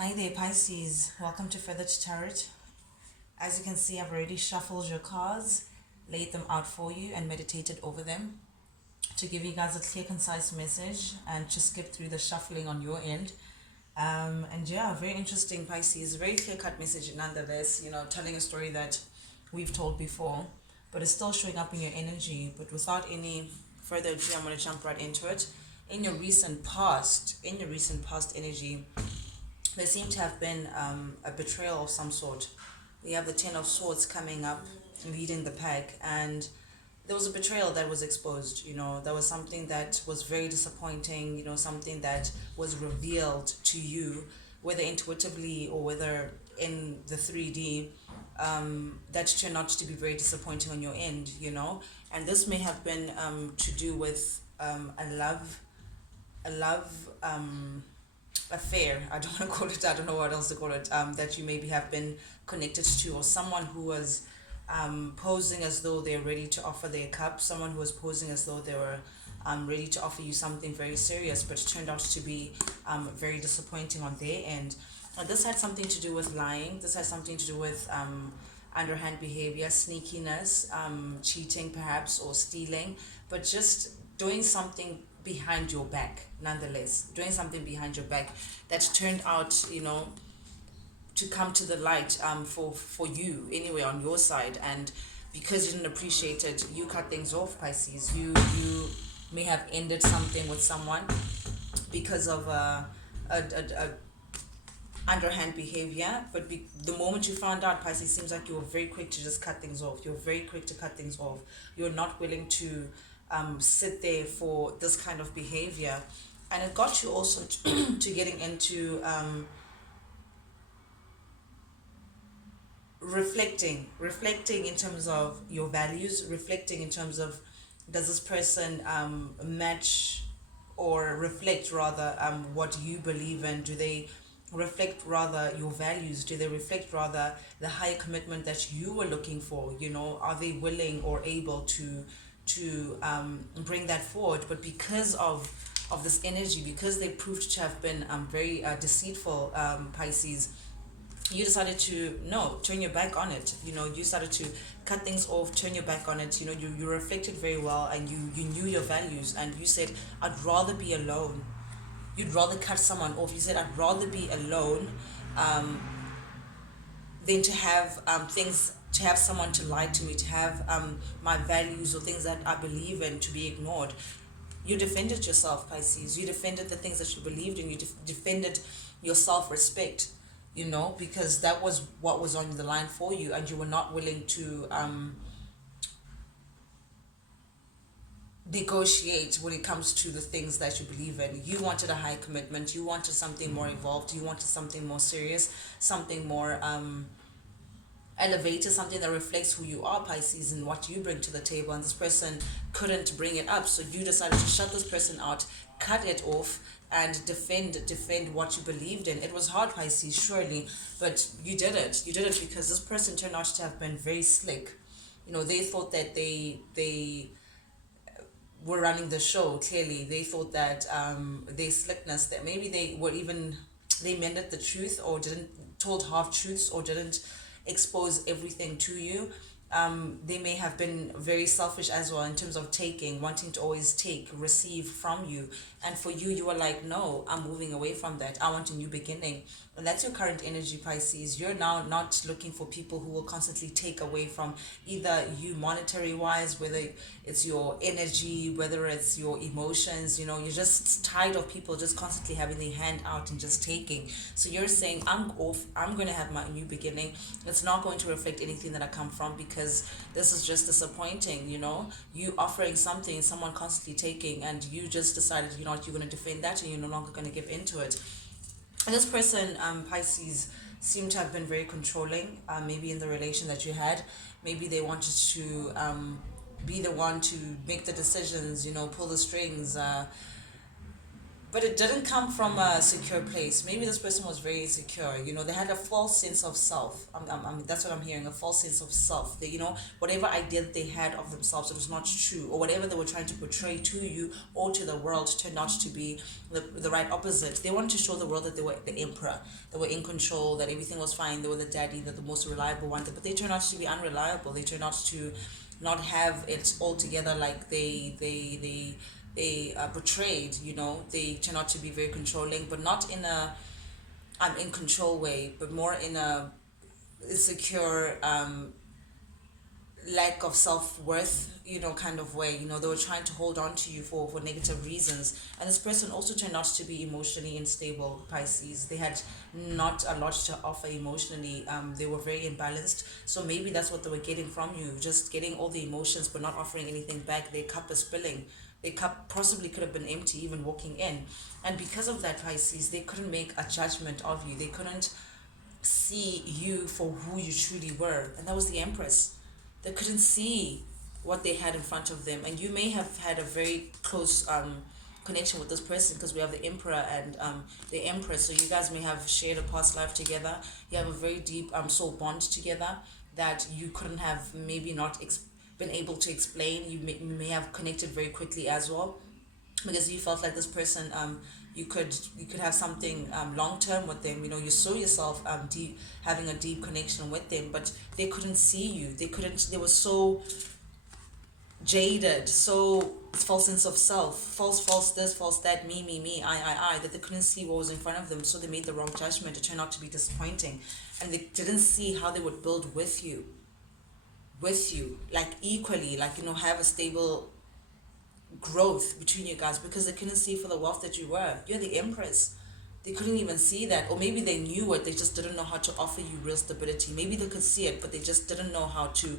Hi there, Pisces. Welcome to Feathered Tarot. As you can see, I've already shuffled your cards, laid them out for you, and meditated over them to give you guys a clear, concise message and to skip through the shuffling on your end. And yeah, very interesting, Pisces. Very clear cut message nonetheless, telling a story that we've told before, but it's still showing up in your energy. But without any further ado, I'm going to jump right into it. In your recent past energy, there seemed to have been a betrayal of some sort. We have the Ten of Swords coming up, leading the pack, and there was a betrayal that was exposed. There was something that was very disappointing, something that was revealed to you, whether intuitively or whether in the 3D, that turned out to be very disappointing on your end. And this may have been to do with a love affair. I don't want to call it, I don't know what else to call it, that you maybe have been connected to, or someone who was posing as though they're ready to offer their cup, someone who was posing as though they were ready to offer you something very serious, but it turned out to be very disappointing on their end. This had something to do with lying. This had something to do with underhand behavior, sneakiness, cheating perhaps, or stealing, but just doing something behind your back, nonetheless, doing something behind your back that turned out, to come to the light, for you anyway, on your side. And because you didn't appreciate it, you cut things off, Pisces. You may have ended something with someone because of a underhand behavior, but the moment you found out, Pisces, seems like you were very quick to just cut things off. You're very quick to cut things off. You're not willing to sit there for this kind of behavior. And it got you also to getting into reflecting in terms of your values, reflecting in terms of, does this person match or reflect rather what you believe in? Do they reflect rather your values? Do they reflect rather the higher commitment that you were looking for? Are they willing or able to bring that forward? But because of this energy, because they proved to have been very deceitful, Pisces, you decided to no turn your back on it. You started to cut things off, turn your back on it. You reflected very well, and you knew your values, and you said, I'd rather be alone. You'd rather cut someone off. You said, I'd rather be alone um, than to have things, to have someone to lie to me, to have my values or things that I believe in to be ignored. You defended yourself, Pisces. You defended the things that you believed in. You defended your self-respect, because that was what was on the line for you, and you were not willing to negotiate when it comes to the things that you believe in. You wanted a high commitment. You wanted something more involved. You wanted something more serious, something more elevated, something that reflects who you are, Pisces, and what you bring to the table. And this person couldn't bring it up, so you decided to shut this person out, cut it off, and defend what you believed in. It was hard, Pisces, surely, but you did it. You did it because this person turned out to have been very slick. They thought that they were running the show. Clearly, they thought that their slickness, that maybe they mended the truth, or didn't told half truths, or didn't expose everything to you. They may have been very selfish as well, in terms of taking, wanting to always receive from you. And for you, you were like, no, I'm moving away from that. I want a new beginning. And that's your current energy, Pisces. You're now not looking for people who will constantly take away from either you monetary wise, whether it's your energy, whether it's your emotions. You're just tired of people just constantly having their hand out and just taking. So you're saying, I'm off. I'm going to have my new beginning. It's not going to reflect anything that I come from, because this is just disappointing. You offering something, someone constantly taking, and you just decided, you're going to defend that, and you're no longer going to give into it. And this person, Pisces, seemed to have been very controlling, maybe in the relation that you had. Maybe they wanted to be the one to make the decisions, pull the strings, But it didn't come from a secure place. Maybe this person was very insecure. You know, they had a false sense of self. That's what I'm hearing, a false sense of self. They, you know, whatever idea that they had of themselves, it was not true. Or whatever they were trying to portray to you or to the world turned out to be the right opposite. They wanted to show the world that they were the emperor, they were in control, that everything was fine, they were the daddy, that the most reliable one. But they turned out to be unreliable. They turned out to not have it all together like they portrayed. You know, they turn out to be very controlling, but not in a I'm in control way, but more in a insecure, lack of self-worth, you know, kind of way. You know, they were trying to hold on to you for negative reasons. And this person also turned out to be emotionally unstable, Pisces. They had not a lot to offer emotionally. They were very imbalanced, so maybe that's what they were getting from you, just getting all the emotions but not offering anything back. Their cup is spilling. Their cup possibly could have been empty even walking in. And because of that, Pisces, they couldn't make a judgment of you. They couldn't see you for who you truly were, and that was the Empress. They couldn't see what they had in front of them. And you may have had a very close connection with this person, because we have the Emperor and the Empress, so you guys may have shared a past life together. You have a very deep soul bond together that you couldn't have maybe not been able to explain. You may have connected very quickly as well, because you felt like this person, you could have something long term with them. You know, you saw yourself deep, having a deep connection with them, but they couldn't see you. They were so jaded, so false sense of self, false this, false that, me, I, that they couldn't see what was in front of them, so they made the wrong judgment. It turned out to be disappointing, and they didn't see how they would build with you, like equally, like, you know, have a stable growth between you guys, because they couldn't see for the wealth that you were. You're the Empress. They couldn't even see that, or maybe they knew it, they just didn't know how to offer you real stability. Maybe they could see it, but they just didn't know how to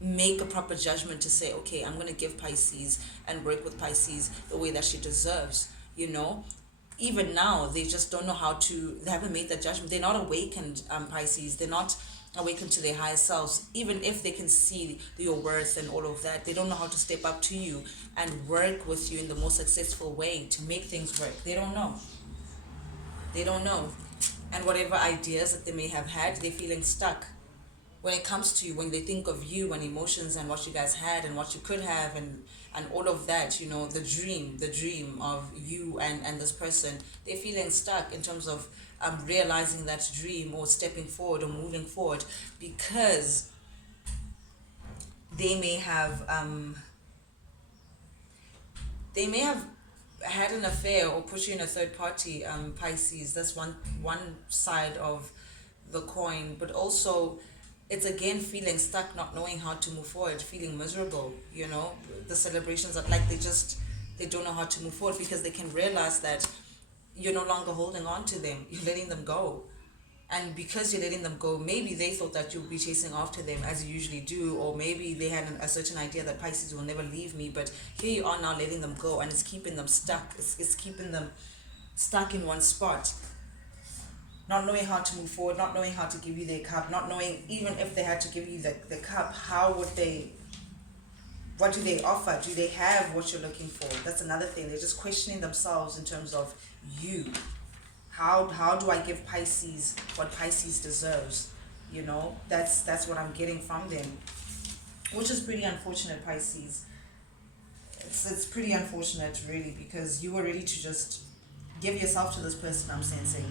make a proper judgment to say, okay, I'm going to give Pisces and work with Pisces the way that she deserves. You know, even now they just don't know how to, they haven't made that judgment. They're not awakened, Pisces. They're not awakened to their higher selves. Even if they can see your worth and all of that, they don't know how to step up to you and work with you in the most successful way to make things work. They don't know. And whatever ideas that they may have had, they're feeling stuck when it comes to you, when they think of you and emotions and what you guys had and what you could have, and all of that. You know, the dream of you and this person, they're feeling stuck in terms of realizing that dream, or stepping forward or moving forward, because they may have they may have had an affair or put you in a third party, Pisces. That's one side of the coin. But also, it's again feeling stuck, not knowing how to move forward, feeling miserable. You know, the celebrations are like, they don't know how to move forward, because they can realize that you're no longer holding on to them, you're letting them go. And because you're letting them go, maybe they thought that you'll be chasing after them as you usually do, or maybe they had a certain idea that Pisces will never leave me. But here you are now letting them go, and it's keeping them stuck. It's keeping them stuck in one spot, not knowing how to move forward, not knowing how to give you their cup, not knowing, even if they had to give you the cup, how would they, what do they offer? Do they have what you're looking for? That's another thing. They're just questioning themselves in terms of you. How do I give Pisces what Pisces deserves? You know, that's what I'm getting from them, which is pretty unfortunate, Pisces. It's pretty unfortunate, really, because you were ready to just give yourself to this person, I'm sensing.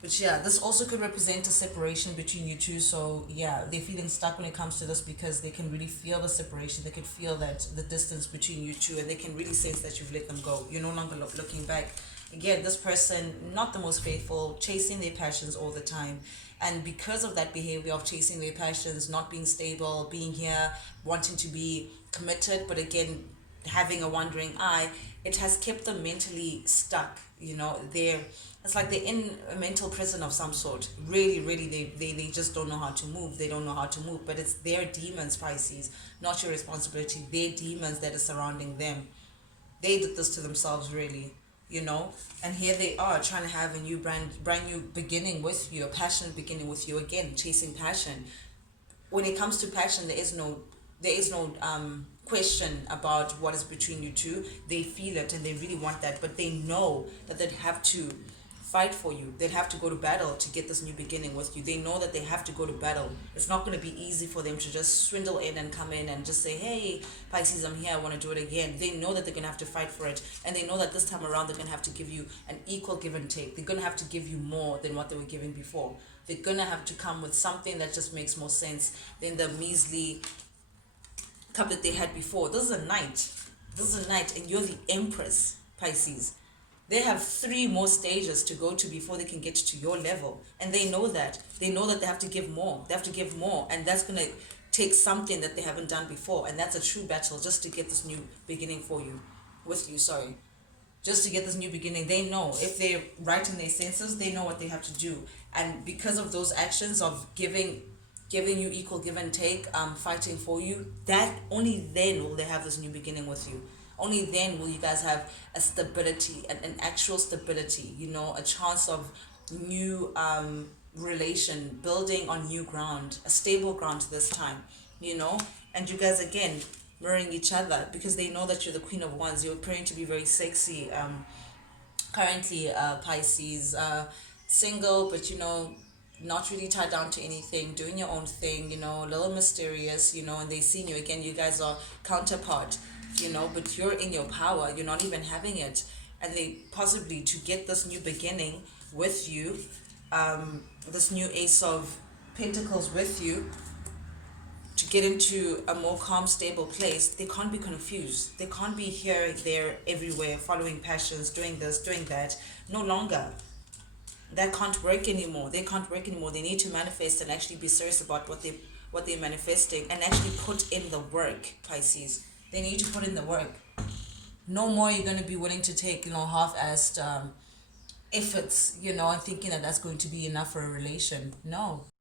But yeah, this also could represent a separation between you two. So yeah, they're feeling stuck when it comes to this, because they can really feel the separation. They can feel that the distance between you two, and they can really sense that you've let them go. You're no longer looking back. Again, this person, not the most faithful, chasing their passions all the time. And because of that behavior of chasing their passions, not being stable, being here, wanting to be committed, but again, having a wandering eye, it has kept them mentally stuck. You know, it's like they're in a mental prison of some sort. Really, really, they just don't know how to move. They don't know how to move. But it's their demons, Pisces, not your responsibility. Their demons that are surrounding them. They did this to themselves, really, you know. And here they are trying to have a new brand new beginning with you, a passionate beginning with you again, chasing passion. When it comes to passion, there is no question about what is between you two. They feel it and they really want that, but they know that they'd have to fight for you. They'd have to go to battle to get this new beginning with you. They know that they have to go to battle. It's not going to be easy for them to just swindle in and come in and just say, hey, Pisces, I'm here, I want to do it again. They know that they're going to have to fight for it. And they know that this time around, they're going to have to give you an equal give and take. They're going to have to give you more than what they were giving before. They're going to have to come with something that just makes more sense than the measly cup that they had before. This is a knight. This is a knight, and you're the empress, Pisces. They have 3 more stages to go to before they can get to your level. And they know that. They know that they have to give more. They have to give more. And that's going to take something that they haven't done before. And that's a true battle just to get this new beginning for you. With you, sorry. Just to get this new beginning. They know. If they're right in their senses, they know what they have to do. And because of those actions of giving you equal give and take, fighting for you, that only then will they have this new beginning with you. Only then will you guys have a stability, an actual stability, a chance of new relation, building on new ground, a stable ground this time, and you guys again mirroring each other because they know that you're the Queen of Wands. You're appearing to be very sexy. Currently, Pisces, single, but not really tied down to anything, doing your own thing, a little mysterious, and they see you again. You guys are counterpart, but you're in your power. You're not even having it, and they possibly to get this new beginning with you, this new Ace of Pentacles with you, to get into a more calm, stable place. They can't be confused. They can't be here, there, everywhere, following passions, doing this, doing that. No longer. That can't work anymore. They can't work anymore. They need to manifest and actually be serious about what they're manifesting and actually put in the work, Pisces. They need to put in the work. No more you're going to be willing to take, half-assed efforts, and thinking that that's going to be enough for a relation. No.